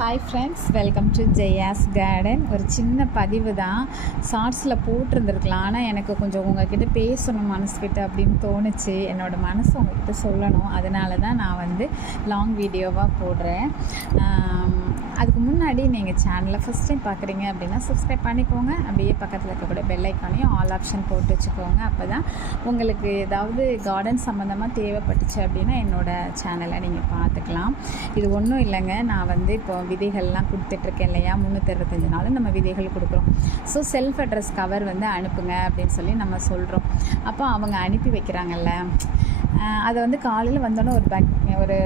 Hi friends, welcome to Jaya's garden. ஒரு சின்ன பதிவு தான், ஷார்ட்ஸில் போட்டிருந்துருக்கலாம். ஆனால் எனக்கு கொஞ்சம் உங்கள்கிட்ட பேசணும் மனசுக்கிட்ட அப்படின்னு தோணுச்சு. என்னோடய மனசு உங்கள்கிட்ட சொல்லணும், அதனால தான் நான் லாங் வீடியோவாக போடுறேன். அதுக்கு முன்னாடி நீங்கள் சேனலை ஃபஸ்ட் டைம் பார்க்குறீங்க அப்படின்னா சப்ஸ்கிரைப் பண்ணிக்கோங்க. அப்படியே பக்கத்தில் இருக்கக்கூடிய பெல் ஐக்கானையும் ஆல் ஆப்ஷன் போட்டு வச்சுக்கோங்க. அப்போ தான் உங்களுக்கு ஏதாவது கார்டன் சம்மந்தமாக தேவைப்பட்டுச்சு அப்படின்னா என்னோடய சேனலை நீங்கள் பார்த்துக்கலாம். இது ஒன்றும் இல்லைங்க, நான் இப்போ விதைகள்லாம் கொடுத்துட்ருக்கேன் இல்லையா, 365 நாள் நம்ம விதைகள் கொடுக்குறோம். ஸோ செல்ஃப் அட்ரஸ் கவர் அனுப்புங்க அப்படின்னு சொல்லி நம்ம சொல்கிறோம். அப்போ அவங்க அனுப்பி வைக்கிறாங்கல்ல, அதை காலையில் வந்தோன்னே ஒரு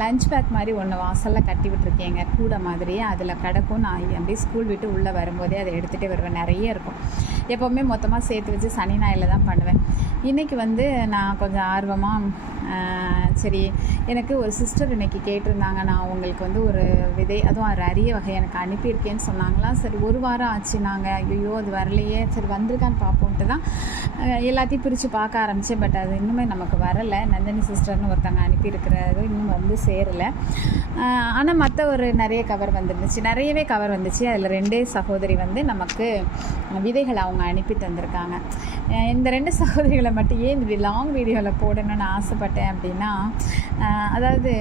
லஞ்ச் பேக் மாதிரி ஒன்று வாசலில் கட்டி விட்டுருக்கேங்க, கூட மாதிரியே. அதில் கிடக்கும். நான் அப்படியே ஸ்கூல் விட்டு உள்ளே வரும்போதே அதை எடுத்துகிட்டே வருவேன். நிறைய இருக்கும். எப்போவுமே மொத்தமாக சேர்த்து வச்சு சனி ஞாயிறில் தான் பண்ணுவேன். இன்றைக்கி நான் கொஞ்சம் ஆர்வமாக சரி, எனக்கு ஒரு சிஸ்டர் இன்றைக்கி கேட்டிருந்தாங்க, நான் உங்களுக்கு ஒரு விதை, அதுவும் ஒரு அரிய வகை எனக்கு அனுப்பியிருக்கேன்னு சொன்னாங்களா. சரி, ஒரு வாரம் ஆச்சு. நாங்கள் ஐயோ அது வரலையே, சரி வந்திருக்கான்னு பார்ப்போன்ட்டு தான் எல்லாத்தையும் பிரித்து பார்க்க ஆரம்பித்தேன். பட் அது இன்னுமே நமக்கு வரலை. நந்தினி சிஸ்டர்னு ஒருத்தங்க அனுப்பியிருக்கிறது இன்னும் சேரலை. ஆனால் மற்ற நிறைய கவர் வந்துருந்துச்சு, நிறையவே கவர் வந்துச்சு. அதில் 2 சகோதரி நமக்கு விதைகள் அவங்க அனுப்பி தந்திருக்காங்க. இந்த 2 சகோதரிகளை மட்டும் ஏன் இந்த லாங் வீடியோவில் போடணும்னு ஆசைப்பட்டேன் அப்படின்னா, அதாவது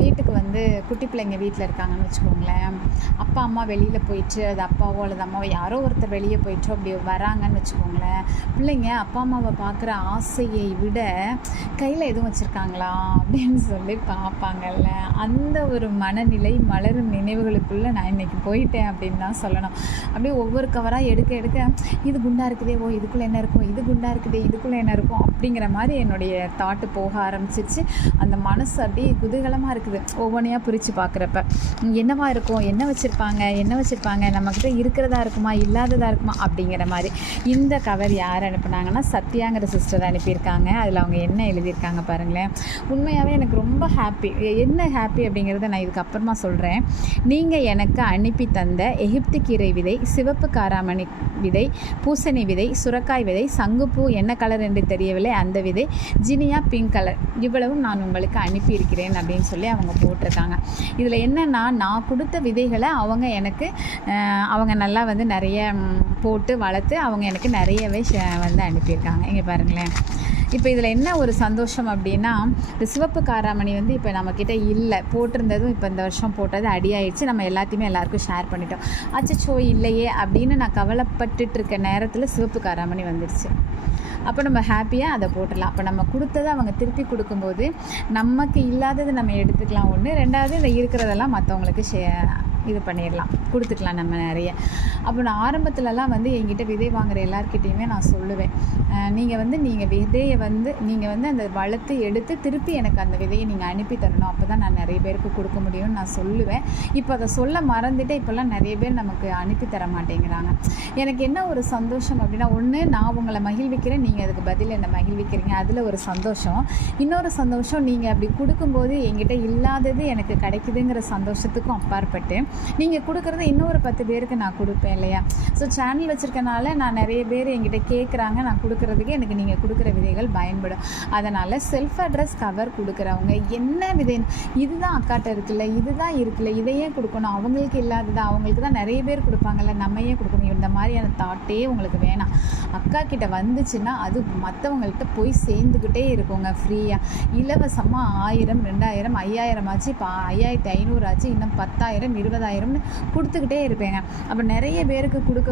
வீட்டுக்கு குட்டி பிள்ளைங்க வீட்டில் இருக்காங்கன்னு வச்சுக்கோங்களேன். அப்பா அம்மா வெளியில் போயிட்டு, அது அப்பாவோ அல்லது அம்மாவோ யாரோ ஒருத்தர் வெளியே போயிட்டு அப்படி வராங்கன்னு வச்சுக்கோங்களேன். பிள்ளைங்க அப்பா அம்மாவை பார்க்குற ஆசையை விட கையில் எதுவும் வச்சுருக்காங்களா அப்படின்னு சொல்லி பார்ப்பாங்கல்ல. அந்த ஒரு மனநிலை மலரும் நினைவுகளுக்குள்ளே நான் இன்றைக்கி போயிட்டேன் அப்படின்னு தான் சொல்லணும். அப்படியே ஒவ்வொரு கவராக எடுக்க இது குண்டாக இருக்குதே, ஓ இதுக்குள்ளே என்ன இருக்கும், இது குண்டாக இருக்குதே, இதுக்குள்ளே என்ன இருக்கும் அப்படிங்கிற மாதிரி என்னுடைய தாட்டு போக ஆரம்பிச்சிருச்சு. அந்த மனசு அப்படியே குதூகலமாக இருக்குது. ஒவ்வொன்றையாக பிரித்து பார்க்குறப்ப என்னவா இருக்கும், என்ன வச்சுருப்பாங்க, நம்மக்கிட்ட இருக்கிறதா இருக்குமா இல்லாததாக இருக்குமா அப்படிங்கிற மாதிரி. இந்த கவர் யார் அனுப்புனாங்கன்னா சத்யாங்கிற சிஸ்டர் அனுப்பியிருக்காங்க. அதில் அவங்க என்ன எழுதியிருக்காங்க பாருங்களேன். உண்மையாகவே எனக்கு ரொம்ப ஹாப்பி. என்ன ஹாப்பி அப்படிங்கிறத நான் இதுக்கப்புறமா சொல்கிறேன். நீங்கள் எனக்கு அனுப்பி தந்த எகிப்து கீரை விதை, சிவப்பு காராமணி விதை, பூசணி விதை, சுரக்காய் விதை, சங்குப்பூ என்ன கலர் என்று தெரியவில்லை அந்த விதை, ஜினியா பிங்க் கலர், இவ்வளவும் நான் உங்களுக்கு அனுப்பியிருக்கிறேன் அப்படின்னு சொல்லி அவங்க போட்டிருக்காங்க. இதில் என்னென்னா, நான் கொடுத்த விதைகளை அவங்க நல்லா நிறைய போட்டு வளர்த்து அவங்க எனக்கு நிறையவே அனுப்பியிருக்காங்க. இங்கே பாருங்களேன். இப்போ இதில் என்ன ஒரு சந்தோஷம் அப்படின்னா, இந்த சிவப்பு காராமணி இப்போ நம்மக்கிட்ட இல்லை, போட்டிருந்ததும் இப்போ இந்த வருஷம் போட்டது அடியாயிடுச்சு. நம்ம எல்லாருக்கும் ஷேர் பண்ணிட்டோம். அச்சச்சோ இல்லையே அப்படின்னு நான் கவலைப்பட்டுட்டு இருக்க நேரத்தில் சிவப்பு காராமணி வந்துடுச்சு. அப்போ நம்ம ஹாப்பியாக அதை போட்டுடலாம். அப்போ நம்ம கொடுத்ததை அவங்க திருப்பி கொடுக்கும்போது நமக்கு இல்லாதது நம்ம எடுத்துக்கலாம். 1, 2வது இந்த இருக்கிறதெல்லாம் மற்றவங்களுக்கு இது பண்ணிடலாம், கொடுத்துக்கலாம் நம்ம நிறைய. அப்போ நான் ஆரம்பத்துலலாம் என்கிட்ட விதை வாங்குகிற எல்லாருக்கிட்டேயுமே நான் சொல்லுவேன், நீங்கள் விதையை நீங்கள் அந்த வளர்த்து எடுத்து திருப்பி எனக்கு அந்த விதையை நீங்கள் அனுப்பி தரணும், அப்போ தான் நான் நிறைய பேருக்கு கொடுக்க முடியும்னு நான் சொல்லுவேன். இப்போ அதை சொல்ல மறந்துட்டு இப்போல்லாம் நிறைய பேர் நமக்கு அனுப்பி தர மாட்டேங்கிறாங்க. எனக்கு என்ன ஒரு சந்தோஷம் அப்படின்னா, ஒன்று நான் உங்களை மகிழ்விக்கிறேன், நீங்கள் அதுக்கு பதில் என்னை மகிழ்விக்கிறீங்க, அதில் ஒரு சந்தோஷம். இன்னொரு சந்தோஷம், நீங்கள் அப்படி கொடுக்கும்போது என்கிட்ட இல்லாதது எனக்கு கிடைக்குதுங்கிற சந்தோஷத்துக்கும் அப்பாற்பட்டு நீங்கள் கொடுக்குறது இன்னொரு 10 பேருக்கு நான் கொடுப்பேன் இல்லையா. ஸோ சேனல் வச்சுருக்கனால நான் நிறைய பேர் என்கிட்ட கேட்குறாங்க, நான் கொடுக்குறதுக்கு எனக்கு நீங்கள் கொடுக்குற விதைகள் பயன்படும். அதனால் செல்ஃப் அட்ரஸ் கவர் கொடுக்குறவங்க என்ன விதை, இதுதான் அக்காட்ட இருக்குல்ல, இதுதான் இருக்குல்ல, இதையே கொடுக்கணும், அவங்களுக்கு இல்லாததான் அவங்களுக்கு தான் நிறைய பேர் கொடுப்பாங்கல்ல, நம்மையே கொடுக்கணும், இந்த மாதிரியான தாட்டே உங்களுக்கு வேணாம். அக்கா கிட்ட வந்துச்சுன்னா அது மற்றவங்கள்ட்ட போய் சேர்ந்துக்கிட்டே இருக்குங்க. ஃப்ரீயாக இலவசமாக 1000, 2000, 5000 ஆச்சு, இப்போ 5500 ஆச்சு, இன்னும் 10,000, 20,000ன்னு கொடுத்துக்கிட்டே இருப்பேங்க. அப்போ நிறைய பேருக்கு கொடுக்க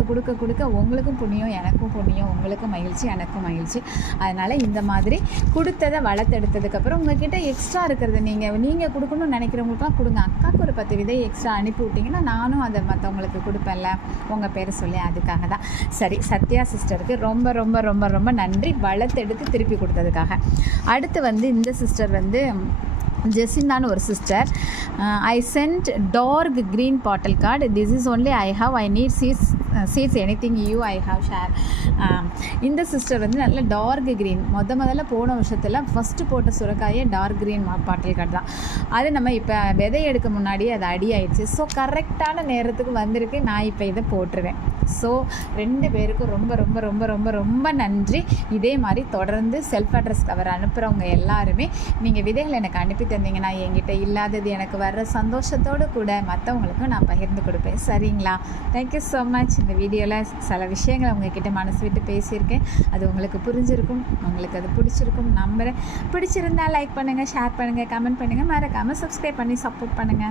உங்களுக்கும் புண்ணியம், எனக்கும் புண்ணியம், உங்களுக்கும் மகிழ்ச்சி, எனக்கும் மகிழ்ச்சி. அதனால் இந்த மாதிரி கொடுத்ததை வளர்த்தெடுத்ததுக்கப்புறம் உங்கள்கிட்ட எக்ஸ்ட்ரா இருக்கிறது நீங்கள் கொடுக்கணும்னு நினைக்கிறவங்களுக்குலாம் கொடுங்க. அக்காவுக்கு ஒரு 10 விதை எக்ஸ்ட்ரா அனுப்பி விட்டிங்கன்னா நானும் அதை மற்றவங்களுக்கு கொடுப்பேன்ல, உங்கள் பேரை சொல்லி. அதுக்காக தான். சரி, சத்யா சிஸ்டருக்கு ரொம்ப ரொம்ப ரொம்ப ரொம்ப நன்றி, வளர்த்தெடுத்து திருப்பி கொடுத்ததுக்காக. அடுத்து இந்த சிஸ்டர் ஜெசிந்தான்னு ஒரு sister, I sent dark green bottle gourd, this is only I have, I need seeds seeds anything I have share. இந்த சிஸ்டர் வந்து நல்ல டார்க் க்ரீன், முதல்ல போன வருஷத்தில் ஃபஸ்ட்டு போட்ட சுரைக்காயே டார்க் க்ரீன் பாட்டில் கார்டு தான். அது நம்ம இப்போ விதை எடுக்க முன்னாடியே அது அடி ஆயிடுச்சு. ஸோ கரெக்டான நேரத்துக்கு வந்திருக்கு. நான் இப்போ இதை போட்டுருவேன். ஸோ 2 பேருக்கும் ரொம்ப ரொம்ப ரொம்ப ரொம்ப ரொம்ப நன்றி. இதே மாதிரி தொடர்ந்து செல்ஃப் அட்ரஸ் கவர் அனுப்புகிறவங்க எல்லாருமே நீங்கள் விதைகள் எனக்கு அனுப்பி தந்தீங்கன்னா என்கிட்ட இல்லாதது எனக்கு வர்ற சந்தோஷத்தோடு கூட மற்றவங்களுக்கும் நான் பகிர்ந்து கொடுப்பேன். சரிங்களா? Thank you so much. இந்த வீடியோவில் சில விஷயங்களை உங்ககிட்ட மனசு விட்டு பேசியிருக்கேன். அது உங்களுக்கு புரிஞ்சிருக்கும், உங்களுக்கு அது பிடிச்சிருக்கும் நம்புகிறேன். பிடிச்சிருந்தால் லைக் பண்ணுங்கள், ஷேர் பண்ணுங்கள், கமெண்ட் பண்ணுங்கள், மறக்காமல் சப்ஸ்கிரைப் பண்ணி சப்போர்ட் பண்ணுங்கள்.